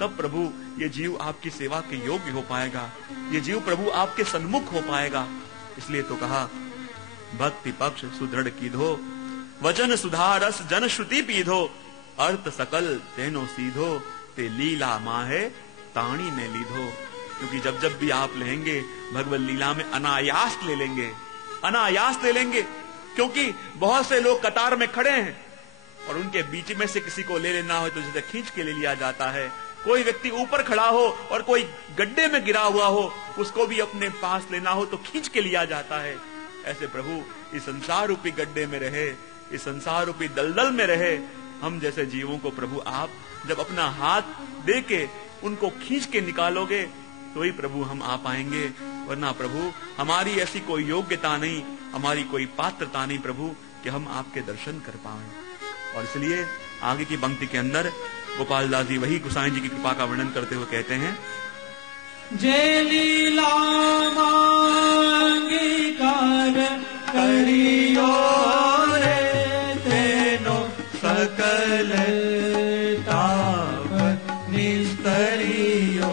तब प्रभु ये जीव आपकी सेवा के योग्य हो पाएगा, ये जीव प्रभु आपके सन्मुख हो पाएगा। इसलिए तो कहा भक्ति पक्ष सुदृढ़ कीधो, वचन सुधारस जन श्रुति पीधो, अर्थ सकल तेनो सीधो, ते लीला माहे ताणी ने लीधो। क्योंकि जब जब भी आप लेंगे भगवत लीला में अनायास ले लेंगे, अनायास ले लेंगे। क्योंकि बहुत से लोग कतार में खड़े हैं और उनके बीच में से किसी को ले लेना हो तो जैसे खींच के ले लिया जाता है। कोई व्यक्ति ऊपर खड़ा हो और कोई गड्ढे में गिरा हुआ हो, उसको भी अपने पास लेना हो तो खींच के लिया जाता है। ऐसे प्रभु इस संसार रूपी गड्ढे में रहे, इस संसार रूपी दलदल में रहे हम जैसे जीवों को प्रभु आप जब अपना हाथ दे के उनको खींच के निकालोगे तो ही प्रभु हम आ पाएंगे। वरना प्रभु हमारी ऐसी कोई योग्यता नहीं, हमारी कोई पात्रता नहीं प्रभु कि हम आपके दर्शन कर पाएं। और इसलिए आगे की पंक्ति के अंदर गोपाल दास जी वही गोसाई जी की कृपा का वर्णन करते हुए कहते हैं, जय लीला अंगीकार करियो रे, तेनो सकल ताप निस्तरियो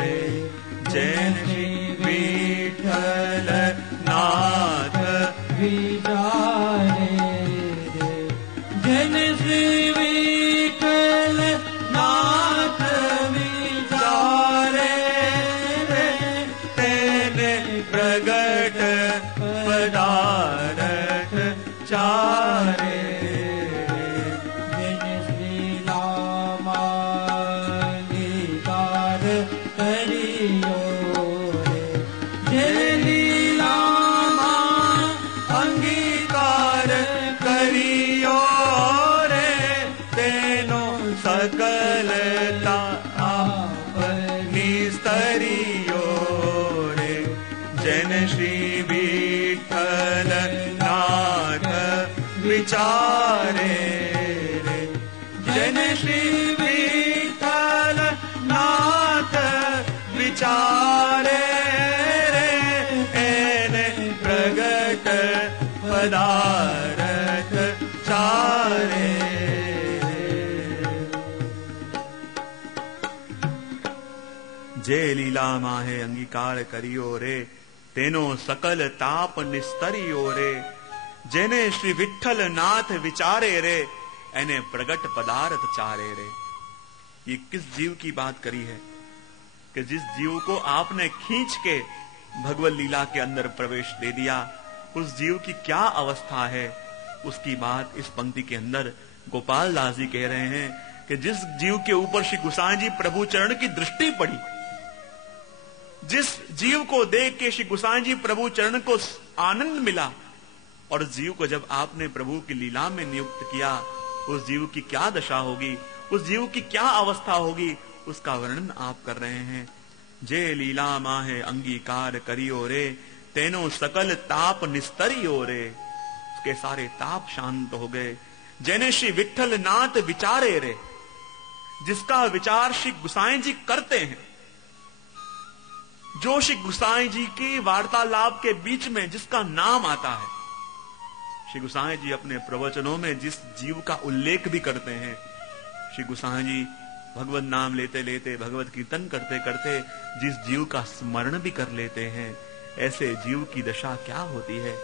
रे, जय श्री विठल नाथ विचारे रे, जन श्री विठल नाथ विचारे रे, तेने प्रगट पदारथ चारे रे, जन श्री लामा अंगीकार करियो रे, जन लीला अंगीकार करियो रे, तेनो सकल ताप निस्तरियो रे, जन श्री विठल नाथ विचारे रे, जन श्री विठल नाथ विचारे रे, एने प्रगट पदारथ चारे रे। जय लीला माहे अंगीकार करियो रे, तेनो सकल ताप निस्तरियो रे, जेने श्री विठल नाथ विचारे रे, एने प्रगट पदार्थ चारे रे। ये किस जीव की बात करी है कि जिस जीव को आपने खींच के भगवत लीला के अंदर प्रवेश दे दिया, उस जीव की क्या अवस्था है, उसकी बात इस पंक्ति के अंदर गोपाल दास जी कह रहे हैं कि जिस जीव के ऊपर श्री गोसाई जी प्रभु चरण की दृष्टि पड़ी, जिस जीव को देख के श्री गोसाई जी प्रभु चरण को आनंद मिला, और उस जीव को जब आपने प्रभु की लीला में नियुक्त किया, उस जीव की क्या दशा होगी, उस जीव की क्या अवस्था होगी, उसका वर्णन आप कर रहे हैं। जय लीला माहे अंगीकार करियो रे, तेनो सकल ताप निस्तरियो रे, उसके सारे ताप शांत हो गए। जैने श्री विठल नाथ विचारे रे, जिसका विचार श्री गोसाई जी करते हैं, जो श्री गोसाई जी की वार्तालाप के बीच में जिसका नाम आता है, श्री गोसाई जी अपने प्रवचनों में जिस जीव का उल्लेख भी करते हैं, श्री गोसाई जी भगवत नाम लेते लेते, भगवत कीर्तन करते करते जिस जीव का स्मरण भी कर लेते हैं, ऐसे जीव की दशा क्या होती है।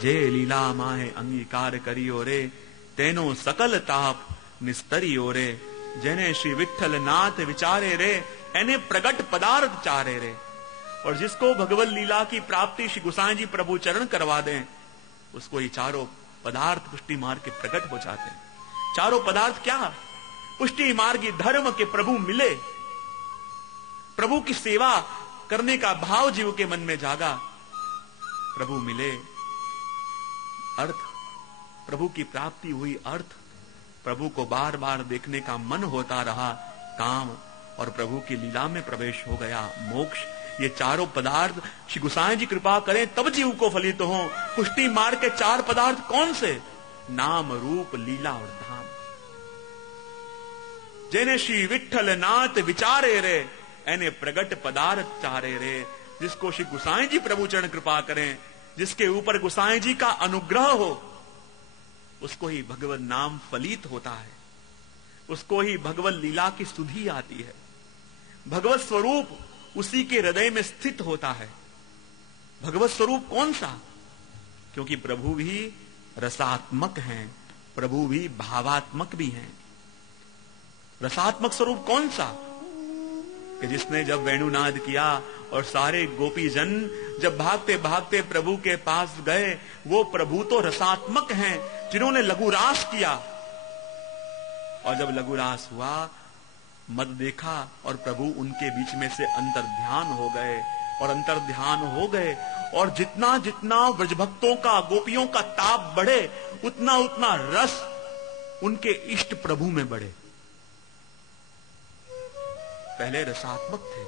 जय लीला माहे अंगीकार करियो रे, तेनो सकल ताप निस्तरियो रे, जने श्री विठल नाथ विचारे रे, एने प्रगट पदार्थ चारे रे। और जिसको भगवत लीला की प्राप्ति श्री गोसाई जी प्रभु चरण करवा दें, उसको ये चारों पदार्थ पुष्टि मार्ग के प्रकट हो जाते हैं। चारों पदार्थ क्या? पुष्टि मार्गी धर्म के प्रभु मिले, प्रभु की सेवा करने का भाव जीव के मन में जागा, प्रभु मिले, अर्थ, प्रभु की प्राप्ति हुई, अर्थ, प्रभु को बार बार देखने का मन होता रहा, काम, और प्रभु की लीला में प्रवेश हो गया, मोक्ष। ये चारों पदार्थ श्री गोसाई जी कृपा करें तब जीव को फलित हो। पुष्टि मार्ग के चार पदार्थ कौन से? नाम, रूप, लीला और धाम। जेने श्री विठल नाथ विचारे रे, एने प्रगट पदार्थ चारे रे। जिसको श्री गोसाई जी प्रभु चरण कृपा करें, जिसके ऊपर गोसाई जी का अनुग्रह हो, उसको ही भगवत नाम फलित होता है, उसको ही भगवत लीला की सुधि आती है। भगवत स्वरूप उसी के हृदय में स्थित होता है। भगवत स्वरूप कौन सा? क्योंकि प्रभु भी रसात्मक हैं, प्रभु भी भावात्मक भी हैं। रसात्मक स्वरूप कौन सा? कि जिसने जब वेणुनाद किया और सारे गोपीजन जब भागते भागते प्रभु के पास गए, वो प्रभु तो रसात्मक हैं जिन्होंने लघुरास किया। और जब लघुरास हुआ, मद देखा और प्रभु उनके बीच में से अंतर्ध्यान हो गए और अंतर्ध्यान हो गए। और जितना जितना ब्रजभक्तों का, गोपियों का ताप बढ़े, उतना उतना रस उनके इष्ट प्रभु में बढ़े। पहले रसात्मक थे,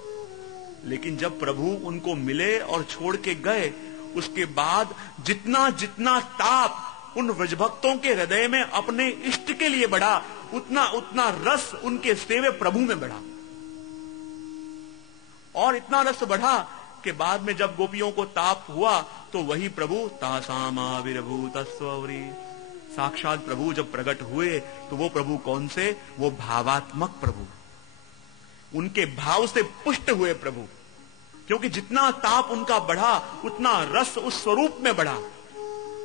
लेकिन जब प्रभु उनको मिले और छोड़ के गए, उसके बाद जितना जितना ताप उन ब्रजभक्तों के हृदय में अपने इष्ट के लिए बढ़ा, उतना उतना रस उनके सेवे प्रभु में बढ़ा। और इतना रस बढ़ा कि बाद में जब गोपियों को ताप हुआ, तो वही प्रभु तासामाविर्भूतस्वरी, साक्षात प्रभु जब प्रकट हुए, तो वो प्रभु कौन से? वो भावात्मक प्रभु, उनके भाव से पुष्ट हुए प्रभु। क्योंकि जितना ताप उनका बढ़ा, उतना रस उस स्वरूप में बढ़ा।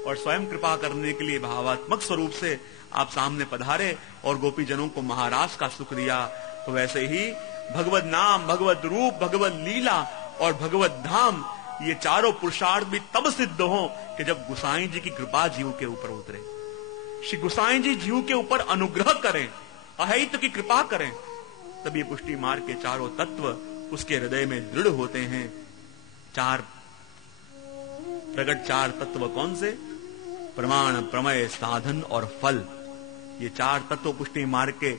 और स्वयं कृपा करने के लिए भावात्मक स्वरूप से आप सामने पधारे और गोपीजनों को महाराज का सुख दिया। तो वैसे ही भगवत नाम, भगवत रूप, भगवत लीला और भगवत धाम, ये चारों पुरुषार्थ भी तब सिद्ध हो कि जब गोसाई जी की कृपा जीव के ऊपर उतरे। श्री गोसाई जी जीव के ऊपर अनुग्रह करें, अहित की कृपा करें, तभी पुष्टि मार्ग के चारों तत्व उसके हृदय में दृढ़ होते हैं। चार प्रकट चार तत्व कौन से? प्रमाण, प्रमेय, साधन और फल। ये चार तत्व पुष्टि मार्ग के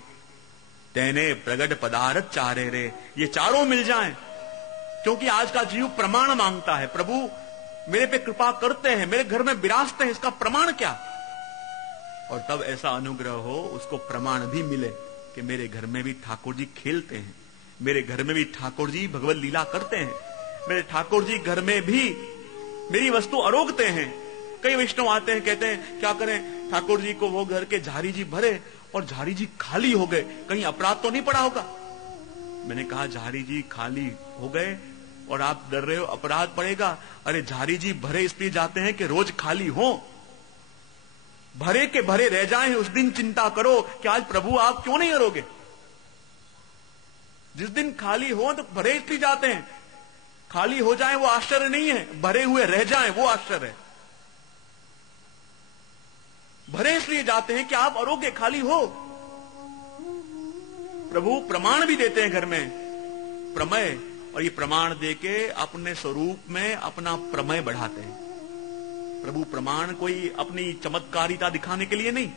तेने प्रगट पदार्थ चारे रे, ये चारों मिल जाएं। क्योंकि आज का जीव प्रमाण मांगता है, प्रभु मेरे पे कृपा करते हैं, मेरे घर में विराजते हैं, इसका प्रमाण क्या? और तब ऐसा अनुग्रह हो, उसको प्रमाण भी मिले कि मेरे घर में भी ठाकुर जी खेलते हैं, मेरे घर में भी ठाकुर जी भगवत लीला करते हैं, मेरे ठाकुर जी घर में भी मेरी वस्तु अरोगते हैं। कई वैष्णव आते हैं, कहते हैं क्या करें, ठाकुर जी को वो घर के झारी जी भरे और झारी जी खाली हो गए, कहीं अपराध तो नहीं पड़ा होगा? मैंने कहा झारी जी खाली हो गए और आप डर रहे हो अपराध पड़ेगा? अरे झारी जी भरे इसलिए जाते हैं कि रोज खाली हो, भरे के भरे रह जाएं, उस दिन चिंता करो कि आज प्रभु आप क्यों नहीं अरोगे। जिस दिन खाली हो तो भरे इसलिए जाते हैं, खाली हो जाएं वो आश्चर्य नहीं है, भरे हुए रह जाएं वो आश्चर्य है। भरे इसलिए जाते हैं कि आप अरोगे, खाली हो। प्रभु प्रमाण भी देते हैं घर में, प्रमेय, और ये प्रमाण देके अपने स्वरूप में अपना प्रमेय बढ़ाते हैं। प्रभु प्रमाण कोई अपनी चमत्कारिता दिखाने के लिए नहीं,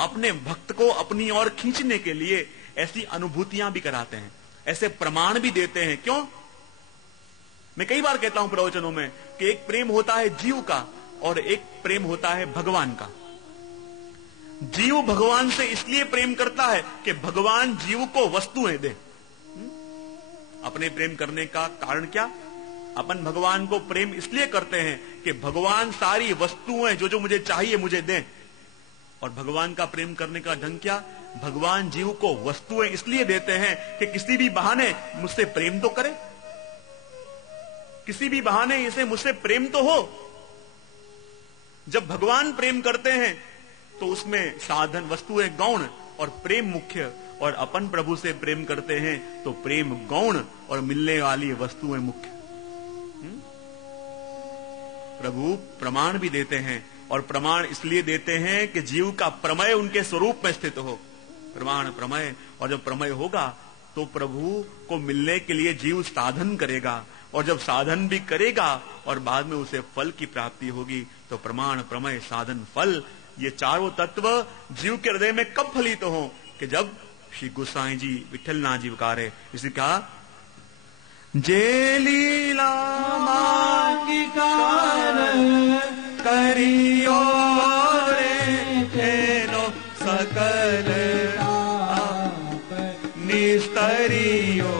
अपने भक्त को अपनी ओर खींचने के लिए ऐसी अनुभूतियां भी कराते हैं, ऐसे प्रमाण भी देते हैं। क्यों? मैं कई बार कहता हूं प्रवचनों में कि एक प्रेम होता है जीव का और एक प्रेम होता है भगवान का। जीव भगवान से इसलिए प्रेम करता है कि भगवान जीव को वस्तुएं दे। अपने प्रेम करने का कारण क्या? अपन भगवान को प्रेम इसलिए करते हैं कि भगवान सारी वस्तुएं जो जो मुझे चाहिए मुझे दें। और भगवान का प्रेम करने का ढंग क्या? भगवान जीव को वस्तुएं इसलिए देते हैं कि किसी भी बहाने मुझसे प्रेम तो करे, किसी भी बहाने इसे मुझसे प्रेम तो हो। जब भगवान प्रेम करते हैं तो उसमें साधन वस्तुएं गौण और प्रेम मुख्य, और अपन प्रभु से प्रेम करते हैं तो प्रेम गौण और मिलने वाली वस्तुएं मुख्य। प्रभु प्रमाण भी देते हैं, और प्रमाण इसलिए देते हैं कि जीव का प्रमेय उनके स्वरूप में स्थित हो। प्रमाण प्रमेय, और जब प्रमेय होगा तो प्रभु को मिलने के लिए जीव साधन करेगा, और जब साधन भी करेगा और बाद में उसे फल की प्राप्ति होगी, तो प्रमाण प्रमेय साधन फल, ये चारों तत्व जीव के हृदय में कब फलित तो हो? कि जब श्री गोसाई जी विठलनाथ जी विकारे, इसे कहा जे लीला की कारण करियो रे तेनो सकल निस्तरियो